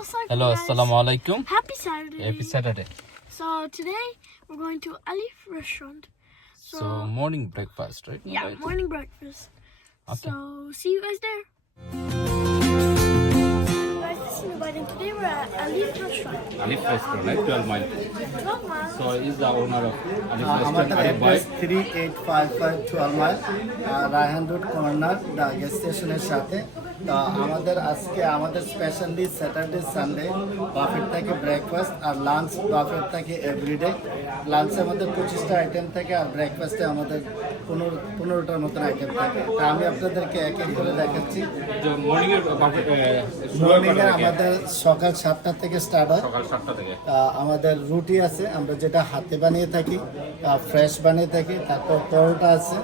Hello, assalamu alaikum. Happy Saturday. Happy Saturday. So today we're going to Alif restaurant. So morning breakfast, right? Yeah, Right. morning breakfast. Okay. So see you guys there. Guys, this is Nubaid and today we're at Alif restaurant. Alif restaurant, right? 12 mile. 12 miles. So he's the owner of Alif restaurant. আমাদের Arif bhai. Address 3855 12 mile Raihan road corner gas স্টেশনের সাথে। তো আমাদের specially Saturday Sunday buffet থাকে breakfast আর lunch buffet থাকে everyday. লাঞ্চে আমাদের 25টা item থাকে আর ব্রেকফাস্টে আমাদের 15টার মতন আইটেম থাকে। তা আমি আপনাদেরকে এক এক করে দেখাচ্ছি। जो morning এর মর্নিংয়ে আমাদের সকাল 7টা থেকে স্টার্ট হয়। সকাল 7টা থেকে। আমাদের রুটি আছে, আমরা যেটা হাতে বানিয়ে থাকি, ফ্রেশ বানিয়ে থাকি। তারপর পরোটা আছে।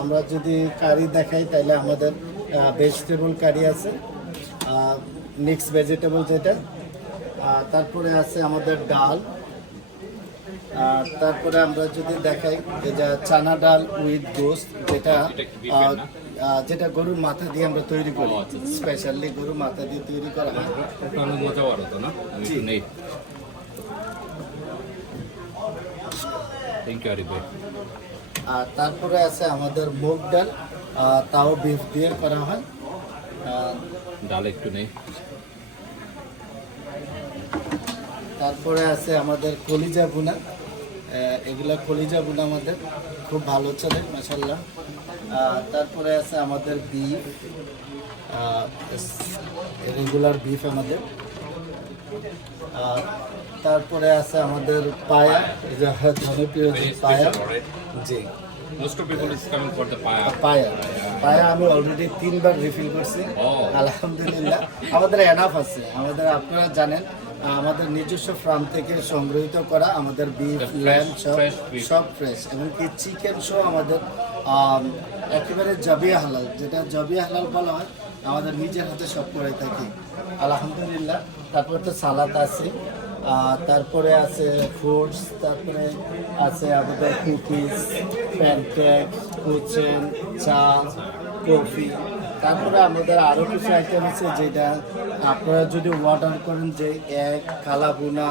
আমরা যদি কারি দেখাই তাহলে আমাদের ভেজিটেবল কারি আছে, মিক্স ভেজিটেবল যেটা। তারপরে আছে আমাদের ডাল। তারপরে আমরা যদি দেখাই যে চানা ডাল উইথ গোস্ট, যেটা গরুর মাথা দিয়ে আমরা তৈরি করি, স্পেশালি গরুর মাথা দিয়ে তৈরি করা হয়। ওটা অনেক মজা হতো না? আমি জি। একটু নেই। থ্যাংক ইউ আরিফ ভাই। আর তারপরে আছে আমাদের মুগ ডাল, তাও বিফ দিয়ে করা হয়। ডাল একটু নেই। তারপরে আছে আমাদের কলিজা ভুনা। এগুলা কলিজা ভুনা আমাদের খুব ভালো চলে মাশাআল্লাহ। তারপরে আছে আমাদের বিফ, রেগুলার বিফ আমাদের। তারপরে আছে আমাদের পায়া, এই যে জনপ্রিয় যে পায়া। জি, Most of people is coming for the paya. পায়া আমি অলরেডি 3বার রিফিল করছি। আলহামদুলিল্লাহ আমাদের এনাফ আছে। আপনারা জানেন আমাদের নিজস্ব ফার্ম থেকে সংগ্রহিত করা আমাদের বিফ, ল্যাম্ব সব ফ্রেশ, এবং কি চিকেন শো আমাদের একেবারে জবিয়া হালাল, যেটা জবিয়া হালাল বলা হয়, আমাদের নিজের হাতে সব করে থাকি আলহামদুলিল্লাহ। তারপর তো সালাদ আছে, তারপরে আছে ফ্রুটস, তারপরে আছে আমাদের কুকিজ, প্যানকেক, কোচেন, চা, কফি। তারপরে আমাদের আরও কিছু আইটেম আছে যেটা আপনারা যদি অর্ডার করেন, যে এক কালা বুনা,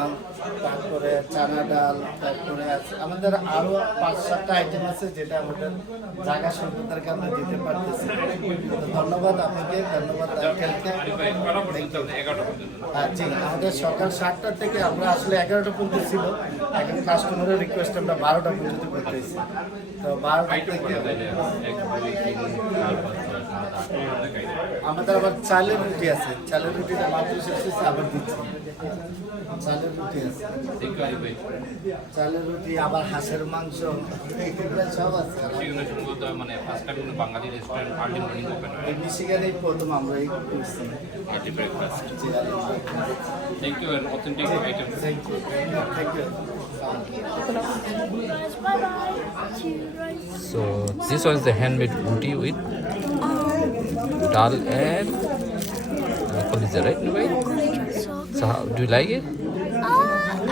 তারপরে চানা ডাল, তারপরে আছে আমাদের আরও 5-7টা আইটেম আছে যেটা আমাদের জায়গা স্বল্পতার কারণে দিতে পারতেছি। ধন্যবাদ আপনাকে, ধন্যবাদ আঙ্কেলকে। জি, আমাদের সকাল 7টা থেকে আমরা আসলে 11টা পর্যন্ত ছিল, এখন কাস্টমারের রিকোয়েস্ট আমরা 12টা পর্যন্ত করতেছি। তো 12টা থেকে আমাদের আবার চালের রুটি আছে। চালের রুটিটা মাত্র শেষ হয়েছে, আবার দিচ্ছি। চালের রুটি আছে, চালের রুটি, আবার হাঁসের মাংস, এগুলো সব আছে। মানে first time Bengali restaurant early morning open হয়। এই মিশিগানেই প্রথম আমরা এই করছি। Early breakfast. জি, thank you and authentic item. Thank you, thank you. Guys, bye bye. See you guys. So this was the handmade roti with dal and koliza, right? So how, do you like it?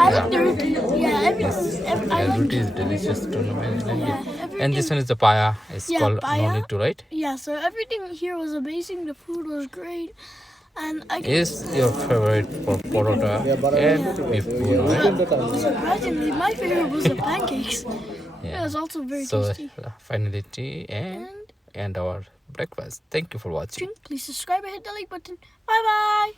I like the roti. Yeah, I like Roti is delicious too. I like it. everything. And this one is the paya. It's Yeah, called paya. nonito, right? Yeah, so everything here was amazing. The food was great. And I Is your favorite for porota and beef bhuna, right? surprisingly, my favorite was the pancakes. It was also very So tasty. finally tea and our breakfast. Thank you for watching. Please subscribe and hit the like button. Bye bye.